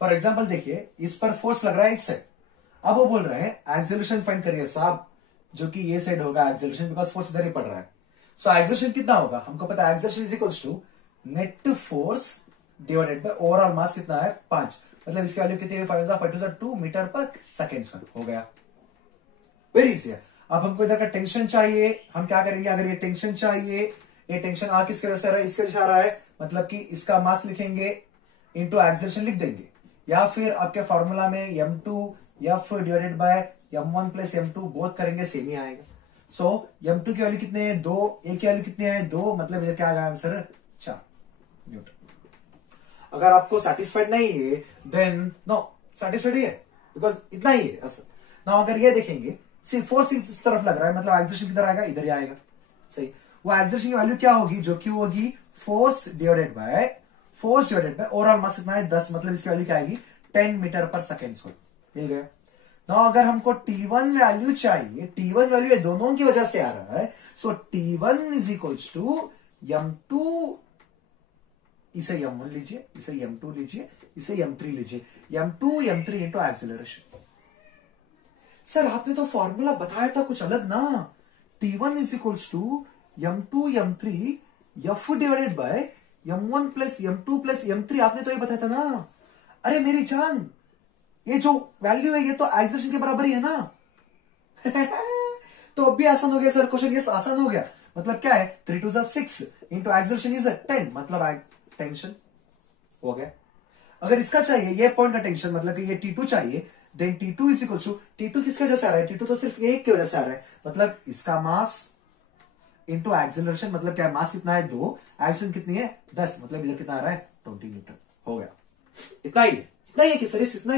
For example देखिए, इस पर फोर्स लग रहा है इस साइड, अब वो बोल रहे हैं एक्सेलरेशन फाइंड करिए साहब, जो कि ये साइड होगा एक्सेलरेशन, बिकॉज फोर्स इधर ही पड़ रहा है। सो एक्सेलरेशन कितना होगा, हमको पता है acceleration is equals to net force divided by overall mass कितना है 5, मतलब इसकी वैल्यू कितनी है 5 2 मीटर पर सेकेंड हो गया। वेरी इजी है। अब हमको इधर का टेंशन चाहिए, हम क्या करेंगे, अगर ये टेंशन चाहिए, ये टेंशन आ किसके वजह से आ रहा है, इसके वजह से आ रहा है, मतलब कि इसका मास लिखेंगे इंटू एक्सेलरेशन लिख देंगे, या फिर आपके फॉर्मूला में m2 F divided by m1 plus m2 both करेंगे सेम ही आएगा। सो m2 की वैल्यू कितने हैं 2, a की वैल्यू कितने हैं 2, मतलब इधर क्या आएगा आंसर 4 न्यूटन। अगर आपको सेटिस्फाइड नहीं है देन नो, सेटिस्फाइड ही है बिकॉज इतना ही है असल ना। अगर ये देखेंगे सिर्फ फोर्स इस तरफ लग रहा है, मतलब एक्सेलरेशन किधर आएगा, इधर ही आएगा, सही। वो एक्सेलरेशन की वैल्यू क्या होगी, जो कि होगी force divided by overall mass कितना है 10, मतलब इसकी वैल्यू क्या आएगी 10 मीटर पर सेकेंड स्क्वायर, मिल गया ना। अगर हमको T1 वैल्यू चाहिए, T1 वैल्यू दोनों की वजह से आ रहा है, सो T1 is equals to m2, इसे m1 लीजिए, इसे m2 लीजिए, इसे m3 लीजिए, m2 m3 into acceleration. Sir आपने तो फॉर्मूला बताया था कुछ अलग ना, T1 is equals to m2 m3 F divided by m1 plus m2 plus m3, आपने तो ये बताया था ना। अरे मेरी जान, ये जो वैल्यू है ये तो एक्सेलरेशन के बराबर ही है ना। तो अब भी आसान हो गया सर क्वेश्चन, ये आसान हो गया। मतलब क्या है 3 2 6 इंटू एक्सेलरेशन इज 10, मतलब टेंशन हो गया। अगर इसका चाहिए ये पॉइंट का टेंशन, मतलब कि ये T2 चाहिए, then T2 is equal to, T2 किसकी वजह से आ रहा है, T2 तो सिर्फ एक की वजह से आ रहा है, मतलब इसका मास इंटू एक्सेलरेशन, मतलब क्या मास कितना है 2, एक्सेलरेशन कितनी है 10, मतलब इधर कितना आ रहा है 20 न्यूटन, हो गया। इतना ही है कि सर इतना